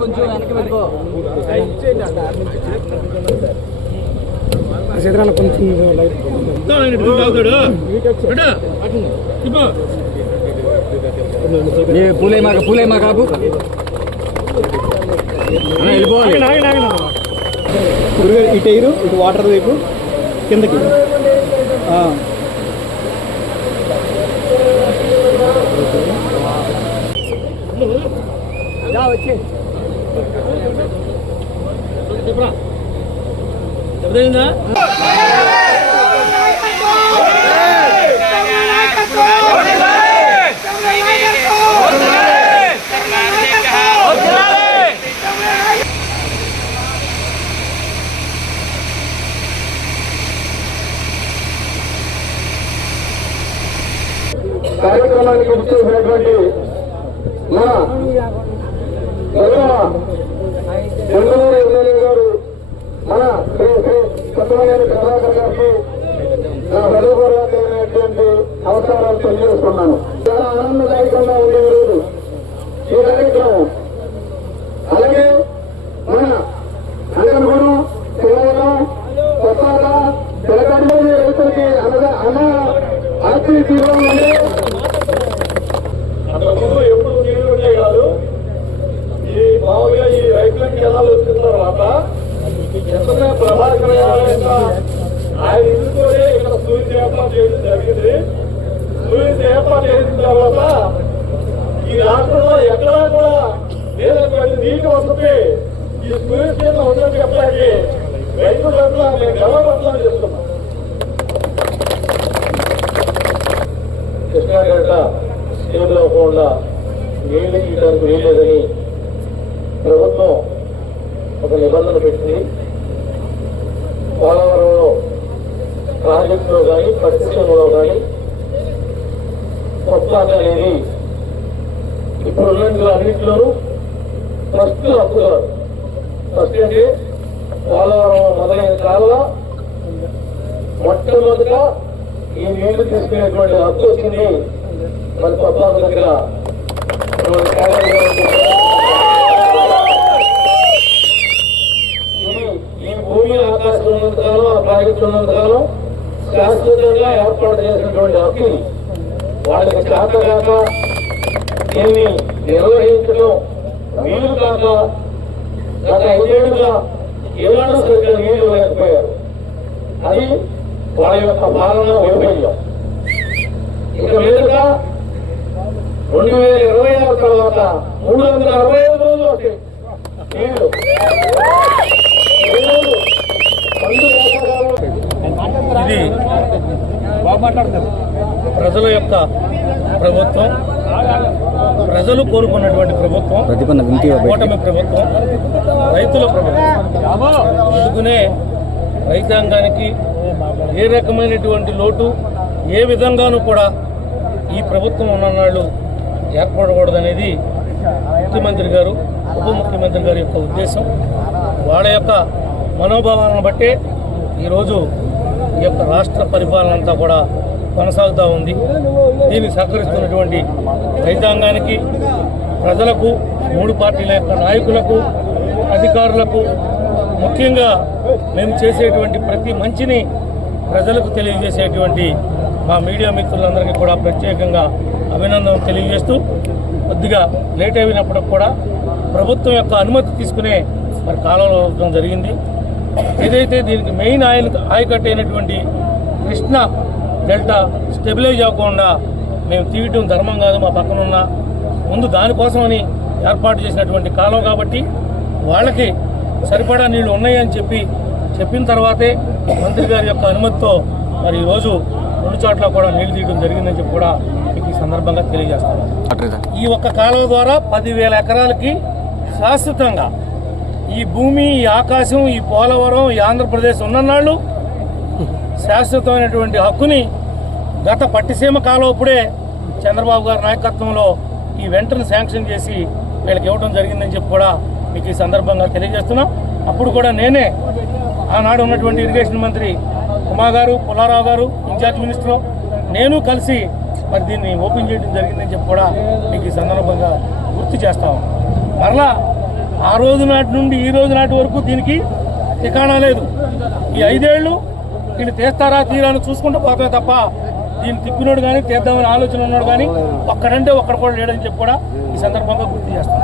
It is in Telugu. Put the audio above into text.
కొంచెం వెనక్కి పెట్టుకో పూలే మా కాపు ఇటు ఎయిరు ఇటు వాటర్ వైపు కిందకి వచ్చి కార్యక్రమానికి ఇచ్చేసినటువంటి మన చంద్రబాబు ఎమ్మెల్యే గారు మన శ్రీ కొత్తమనేని ప్రభాకర్ గారికి నా హృదయపూర్వకమైనటువంటి అవసరాలు తెలియజేస్తున్నాను. చాలా ఆనందదాయకంగా ఉండే రోజు ఈ కార్యక్రమం. అలాగే మన అనంతపురం శ్రీవరం కొత్త తెలంగాణ రైతులకి అన్న ఆర్టీ తీవ్రం ఉండే అంతకుముందు ఎప్పుడు నీళ్లు ఉండే కాదు. ఈ మామూలుగా ఈ రైతులకి ఎలా వచ్చిన తర్వాత ఎంతనే ప్రభాకర్ ఆయన ఇందుతోనే ఇక్కడ సూర్యుని ఏర్పాటు చేయడం జరిగింది. సూర్యుని ఏర్పాటు చేసిన తర్వాత ఈ రాష్ట్రంలో ఎక్కడా కూడా లేనటువంటి నీటి వసతి ఈ సూర్యుని కింద ఉందని చెప్పడానికి రైతుల పట్ల మేము గర్వపడతాం చేస్తున్నాం. కృష్ణాగడ్డ స్టేట్లో కూడా నీళ్లు తీయడానికి వీల్లేదని ప్రభుత్వం ఒక నిబంధన పెట్టింది. పోలవరంలో ప్రాజెక్టులో కానీ పరిశ్రమలో కానీ కొత్త అనేది ఇప్పుడు ఉన్నట్లు అన్నింటిలోనూ ఫస్ట్ హక్కుదారు. ఫస్ట్ అంటే పోలవరం మొదలైన కాలంలో మొట్టమొదటిగా ఈ నీళ్లు తీసుకునేటువంటి హక్కు వచ్చింది మన కొత్త దగ్గర. ఈ భూమి ఆకాశం ఉన్నంతకాలం ఆ ప్రాజెక్టు ఉన్నంతకాలం శాశ్వతంగా ఏర్పాటు చేసినటువంటి హక్కు వాళ్ళకి చేతగాక దీన్ని నిర్వహించడం వీలు కాక గత 5 ఏళ్లుగా ఏనాడు సరిగ్గా నీళ్లు లేకపోయారు. అది వాళ్ళ యొక్క పాలన వైఫల్యం. ఇక మీదుగా 2026 తర్వాత 365 రోజులు వస్తాయి నీళ్లు. ఇది ప్రజల యొక్క ప్రభుత్వం, ప్రజలు కోరుకున్నటువంటి ప్రభుత్వం, కూటమి ప్రభుత్వం, రైతుల ప్రభుత్వం. అందుకనే రైతాంగానికి ఏ రకమైనటువంటి లోటు ఏ విధంగానూ కూడా ఈ ప్రభుత్వం ఉన్ననాళ్ళు ఏర్పడకూడదనేది ముఖ్యమంత్రి గారు, ఉప ముఖ్యమంత్రి గారి యొక్క ఉద్దేశం. వాళ్ళ యొక్క మనోభావాలను బట్టే ఈరోజు ఈ యొక్క రాష్ట్ర పరిపాలన అంతా కూడా కొనసాగుతూ ఉంది. దీన్ని సహకరిస్తున్నటువంటి రైతాంగానికి, ప్రజలకు, 3 పార్టీల యొక్క నాయకులకు, అధికారులకు, ముఖ్యంగా మేము చేసేటువంటి ప్రతి మంచిని ప్రజలకు తెలియజేసేటువంటి మా మీడియా మిత్రులందరికీ కూడా ప్రత్యేకంగా అభినందనలు తెలియజేస్తూ, కొద్దిగా లేట్ అయినప్పుడు కూడా ప్రభుత్వం యొక్క అనుమతి తీసుకునే మరి కాలంలో అవడం జరిగింది. ఏదైతే దీనికి మెయిన్ ఆయకట్టు అయినటువంటి కృష్ణా డెల్టా స్టెబిలైజ్ అవ్వకుండా మేము తీయటం ధర్మం కాదు. మా పక్కన ఉన్న ముందు దానికోసమని ఏర్పాటు చేసినటువంటి కాలం కాబట్టి వాళ్ళకి సరిపడా నీళ్లు ఉన్నాయని చెప్పిన తర్వాతే మంత్రి గారి యొక్క అనుమతితో మరి ఈరోజు 2 చోట్ల కూడా నీళ్లు తీయడం జరిగిందని చెప్పి కూడా మీకు ఈ సందర్భంగా తెలియజేస్తాను. ఈ ఒక్క కాలువ ద్వారా 10,000 ఎకరాలకి శాశ్వతంగా ఈ భూమి, ఈ ఆకాశం, ఈ పోలవరం, ఈ ఆంధ్రప్రదేశ్ ఉన్ననాళ్ళు శాశ్వతమైనటువంటి హక్కుని గత పట్టిసీమ కాలప్పుడే చంద్రబాబు గారి నాయకత్వంలో ఈ వెంటనే శాంక్షన్ చేసి వీళ్ళకి ఇవ్వడం జరిగిందని చెప్పి కూడా మీకు ఈ సందర్భంగా తెలియజేస్తున్నాం. అప్పుడు కూడా నేనే ఆనాడు ఉన్నటువంటి ఇరిగేషన్ మంత్రి ఉమా గారు, పుల్లారావు గారు, ఇన్ఛార్జ్ మినిస్టర్, నేను కలిసి మరి దీన్ని ఓపెన్ చేయడం జరిగిందని చెప్పి కూడా మీకు ఈ సందర్భంగా గుర్తు చేస్తాం. మరలా ఆ రోజు నాటి నుండి ఈ రోజు నాటి వరకు దీనికి ఠికాణా లేదు. ఈ 5 ఏళ్ళు వీళ్ళు తీస్తారా తీరాని చూసుకుంటూ పోతామే తప్ప దీన్ని తిప్పినోడు కానీ తీద్దామని ఆలోచన ఉన్నాడు కానీ ఒక్కడంటే ఒక్కడ కూడా లేడని చెప్పి కూడా ఈ సందర్భంగా గుర్తు చేస్తాం.